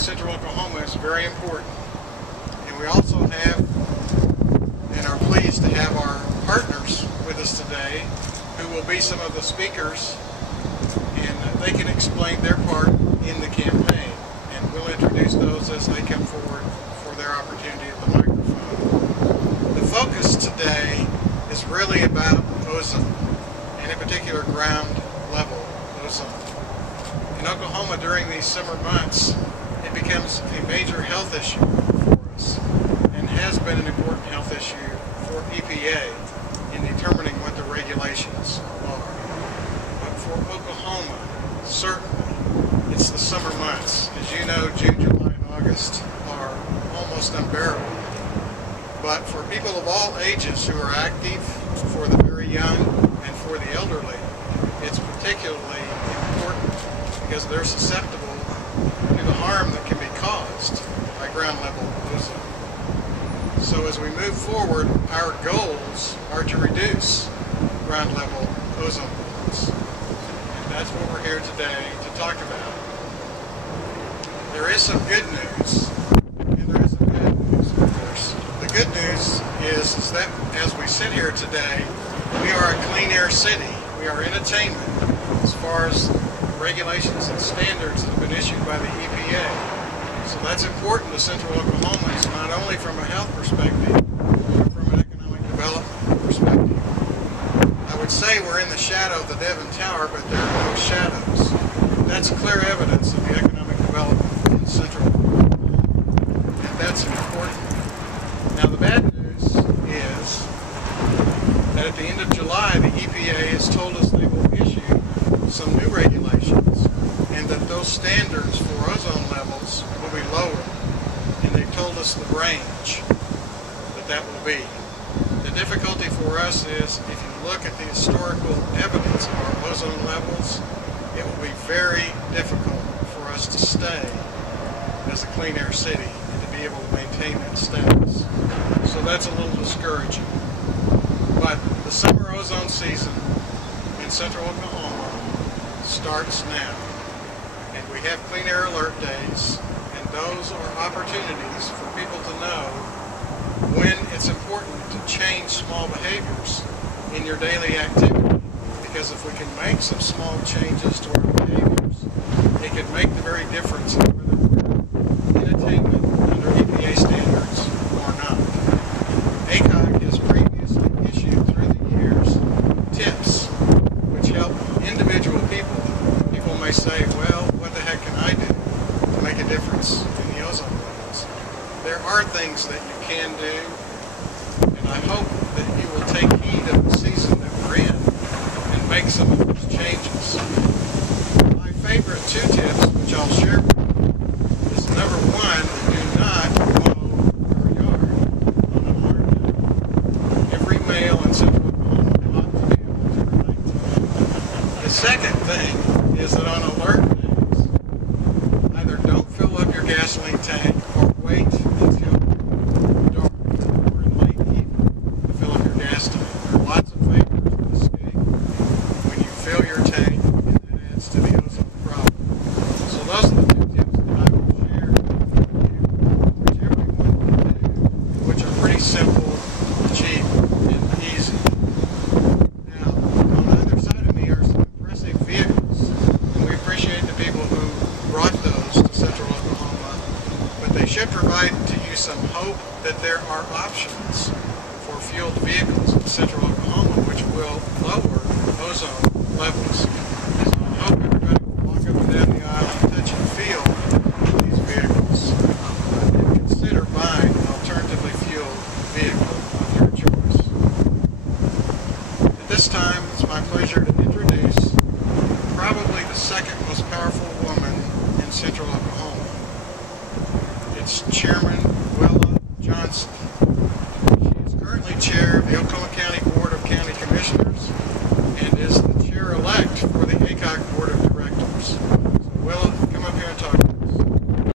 Central Oklahoma is very important. And we also have, and are pleased to have our partners with us today, who will be some of the speakers, and they can explain their part in the campaign. And we'll introduce those as they come forward for their opportunity at the microphone. The focus today is really about ozone, and in particular ground level ozone. In Oklahoma during these summer months, it becomes a major health issue for us, and has been an important health issue for EPA in determining what the regulations are. But for Oklahoma, certainly, it's the summer months. As you know, June, July, and August are almost unbearable. But for people of all ages who are active, for the very young, and for the elderly, it's particularly important because they're susceptible to the harm that can be caused by ground level ozone. So as we move forward, our goals are to reduce ground level ozone levels. And that's what we're here today to talk about. There is some good news, and there is some bad news, of course. The good news is that as we sit here today, we are a clean air city. We are in attainment as far as regulations and standards that have been issued by the EPA. So that's important to Central Oklahomans, not only from a health perspective, but from an economic development perspective. I would say we're in the shadow of the Devon Tower, but there are no shadows. That's clear evidence of the economic development in Central Oklahoma, and that's important. Now the bad news is that at the end of July, the EPA has told us they will issue some new regulations, and that those standards for ozone levels will be lower, and they've told us the range that will be. The difficulty for us is, if you look at the historical evidence of our ozone levels, it will be very difficult for us to stay as a clean air city and to be able to maintain that status. So that's a little discouraging. But the summer ozone season in Central Oklahoma starts now. And we have clean air alert days, and those are opportunities for people to know when it's important to change small behaviors in your daily activity. Because if we can make some small changes to our behaviors, it can make the very difference in whether we're in attainment under EPA standards or not. ACOG has previously issued through the years tips which help individual people. People may say, well, what the heck can I do to make a difference in the ozone levels? There are things that you can do, and I hope that you will take heed of the season that we're in and make some of those changes. My favorite two tips, which I'll share with you, is number one, do not mow your yard on an alert day. Every male in Central Oklahoma ought to be able to relate to that. The second thing is that on alert days, either don't fill up your gasoline tank or wait until dark or in late evening to fill up your gas tank. There are lots of vapors that escape when you fill your tank, and that adds to the ozone problem. So those are the two tips that I will share with you, which everyone can do, which are pretty simple, cheap, and easy. Now, on the other side of me are some impressive vehicles, and we appreciate the people who brought those to Central Oklahoma, but they should provide to you some hope that there are options for fueled vehicles in Central Oklahoma which will lower ozone levels. So I hope everybody will walk up and down the aisle and touch and feel these vehicles and consider buying an alternatively fueled vehicle of your choice. At this time, it's my pleasure to introduce probably the second most powerful woman in Central Oklahoma. It's Chairman